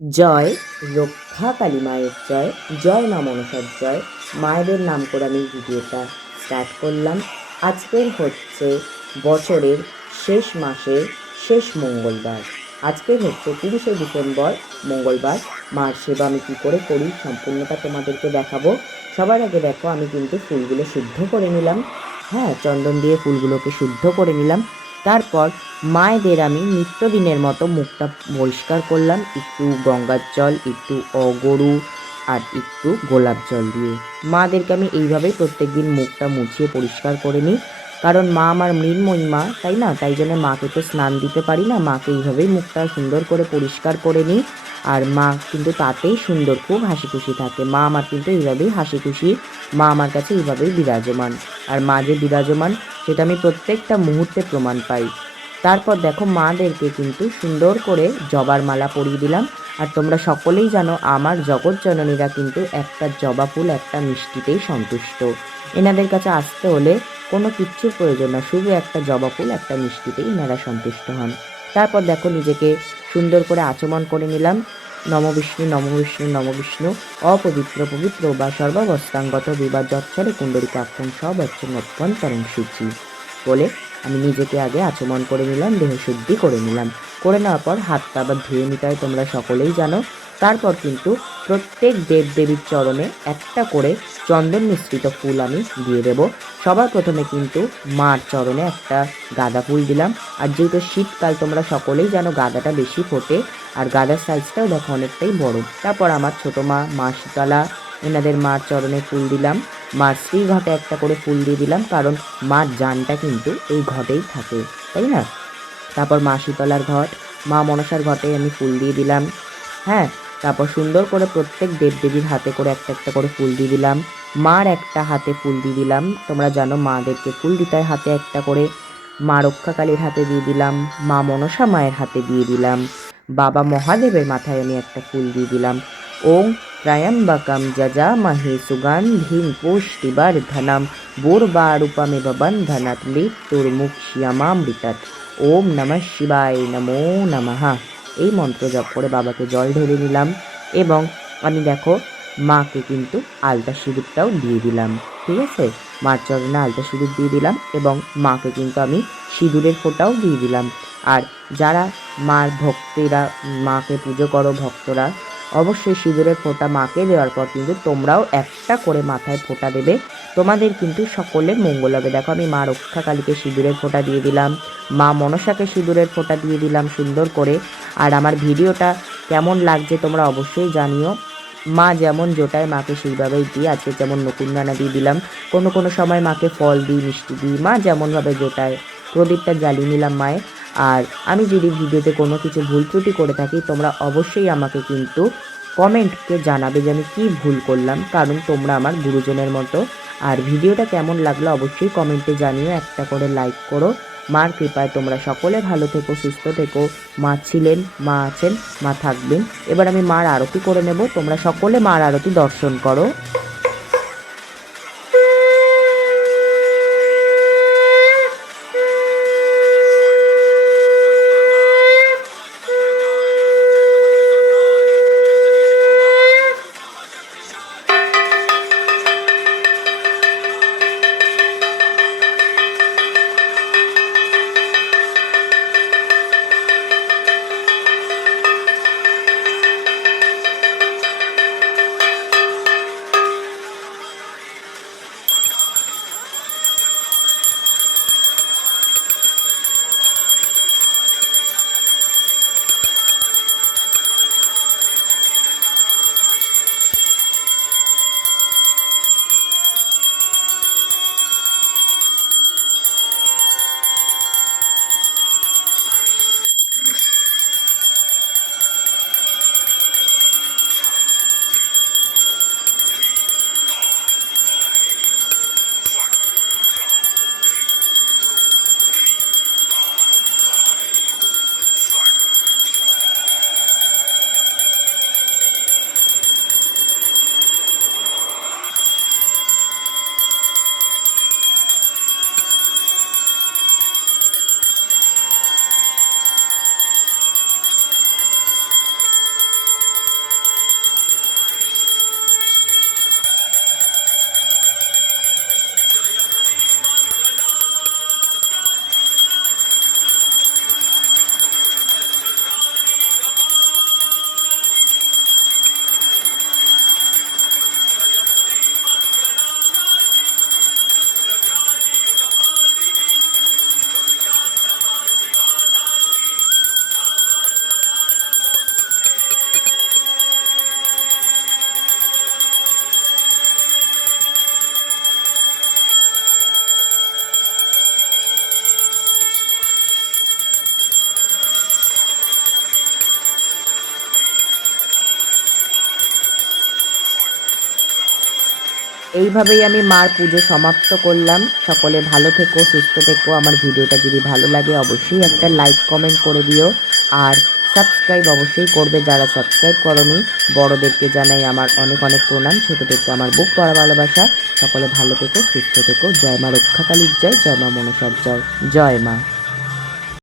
জয় রক্ষা কালী মায়ের জয়, জয় মা মনসার জয়। মায়েদের নাম করে আমি ভিডিওটা স্টার্ট করলাম। আজকের হচ্ছে বছরের শেষ মাসের শেষ মঙ্গলবার। আজকের হচ্ছে 30শে ডিসেম্বর মঙ্গলবার। মার সেবা আমি কী করে করি সম্পূর্ণটা তোমাদেরকে দেখাবো। সবার আগে দেখো, আমি কিন্তু ফুলগুলো শুদ্ধ করে নিলাম। হ্যাঁ, চন্দন দিয়ে ফুলগুলোকে শুদ্ধ করে নিলাম। তারপর মায়েদের আমি নিত্যদিনের মতো মুখটা পরিষ্কার করলাম একটু গঙ্গার জল, একটু অগরু আর একটু গোলাপ জল দিয়ে। মাদেরকে আমি এইভাবেই প্রত্যেকদিন মুখটা মুছিয়ে পরিষ্কার করে নিই, কারণ মা আমার মৃন্ময়ী মা, তাই না? তাই জন্য মাকে তো স্নান দিতে পারি না, মাকে এইভাবেই মুখটা সুন্দর করে পরিষ্কার করে নিই। আর মা কিন্তু তাতেই সুন্দর, খুব হাসি খুশি থাকে। মা আমার কিন্তু এইভাবেই হাসি খুশি, মা আমার কাছে এইভাবেই বিরাজমান। আর মা যে বিরাজমান সেটা আমি প্রত্যেকটা মুহূর্তে প্রমাণ পাই। তারপর দেখো, মাদেরকে কিন্তু সুন্দর করে জবার মালা পরিয়ে দিলাম। আর তোমরা সকলেই জানো, আমার জগৎজননীরা কিন্তু একটা জবা ফুল একটা মিষ্টিতেই সন্তুষ্ট। এনাদের কাছে আসতে হলে কোনো কিচ্ছুর প্রয়োজন না, শুধু একটা জবা ফুল একটা মিষ্টিতেই এনারা সন্তুষ্ট হন। তারপর দেখো, নিজেকে সুন্দর করে আচমন করে নিলাম। নম বিষ্ণু নম বিষ্ণু নম বিষ্ণু, অপবিত্র পবিত্র বা সর্বাবস্থাঙ্গত বিবা যৎসরে কুণ্ডলিকাক্ষং সবচ্ছং অভ্যন্তরং শুচি বলে আমি নিজেকে আগে আচমন করে নিলাম, দেহ শুদ্ধি করে নিলাম। করে নেওয়ার পর হাতটা আবার ধুয়ে নিতে হয়, তোমরা সকলেই জানো। তারপর কিন্তু প্রত্যেক দেবদেবীর চরণে একটা করে চন্দন মিশ্রিত ফুল আমি দিয়ে দেব। সবার প্রথমে কিন্তু মার চরণে একটা গাঁদা ফুল দিলাম। আর যেহেতু শীতকাল, তোমরা সকলেই জানো গাঁদাটা বেশি ফোটে, আর গাঁদার সাইজটাও দেখো অনেকটাই বড়। তারপর আমার ছোটো মা, মা শীতলা, এনাদের মার চরণে ফুল দিলাম। মার শ্রী ঘটে একটা করে ফুল দিয়ে দিলাম, কারণ মার জানটা কিন্তু এই ঘটেই থাকে, তাই না? তারপর মা শীতলার ঘট, মা মনসার ঘটে আমি ফুল দিয়ে দিলাম। হ্যাঁ, তারপর সুন্দর করে প্রত্যেক দেবদেবীর হাতে করে একটা একটা করে ফুল দিয়ে দিলাম। মার একটা হাতে ফুল দিয়ে দিলাম, তোমরা জানো মাদেরকে ফুল দিতে হয় হাতে একটা করে। মা রক্ষাকালীর হাতে দিয়ে দিলাম, মা মনসা মায়ের হাতে দিয়ে দিলাম, বাবা মহাদেবের মাথায় আমি একটা ফুল দিয়ে দিলাম। ওং ত্রয়ম্বকম যজামহে সুগন্ধিম পুষ্টিবর্ধনম বুর্বারূপমিব বন্ধনাৎ মৃত্যুর্মুক্ষীয়মামৃতাৎ। ওম নমঃ শিবায়, নমো নমঃ। এই মন্ত্র জপ করে বাবাকে জল ঢেলে নিলাম। এবং আমি দেখো, মাকে কিন্তু আলতা সিঁদুরটাও দিয়ে দিলাম। ঠিক আছে, মার চরণে আলতা সিঁদুর দিয়ে দিলাম এবং মাকে কিন্তু আমি সিঁদুরের ফোঁটাও দিয়ে দিলাম। আর যারা মার ভক্তেরা, মাকে পুজো করো ভক্তরা, অবশ্যই সিঁদুরের ফোঁটা মাকে দেওয়ার পর কিন্তু তোমরাও একটা করে মাথায় ফোঁটা দেবে, তোমাদের কিন্তু সকলের মঙ্গল হবে। দেখো, আমি মা রক্ষাকালীকে সিঁদুরের ফোঁটা দিয়ে দিলাম, মা মনসাকে সিঁদুরের ফোঁটা দিয়ে দিলাম সুন্দর করে। আর আমার ভিডিওটা কেমন লাগছে তোমরা অবশ্যই জানিও। মা যেমন জোটায় মাকে সেইভাবেই দিই। আজকে যেমন নকুনদানা দিয়ে দিলাম, কোনো কোনো সময় মাকে ফল দিই, মিষ্টি দিই, মা যেমনভাবে জোটায়। প্রদীপটা জ্বালিয়ে নিলাম মায়ের। আর আমি যদি ভিডিওতে কোনো কিছু ভুল ত্রুটি করে থাকি, তোমরা অবশ্যই আমাকে কিন্তু কমেন্টকে জানাবে যে আমি কী ভুল করলাম, কারণ তোমরা আমার গুরুজনের মতো। আর ভিডিওটা কেমন লাগলো অবশ্যই কমেন্টে জানিও, একটা করে লাইক করো। মার কৃপায় তোমরা সকলে ভালো থেকো, সুস্থ থেকো। মা ছিলেন, মা আছেন, মা থাকবেন। এবার আমি মার আরতি করে নেব, তোমরা সকলে মার আরতি দর্শন করো। এইভাবেই আমি মার পুজো সমাপ্ত করলাম। সকলে ভালো থেকো, সুস্থ থেকো। আমার ভিডিওটা যদি ভালো লাগে অবশ্যই একটা লাইক কমেন্ট করে দিও, আর সাবস্ক্রাইব অবশ্যই করবে যারা সাবস্ক্রাইব করনি। বড়দেরকে জানাই আমার অনেক অনেক প্রণাম, ছোটদেরকে আমার বুক পড়া ভালোবাসা। সকলে ভালো থেকো, সুস্থ থেকো। জয় মা রক্ষাকালীর জয়, জয় মা মনসার জয়, জয় মা।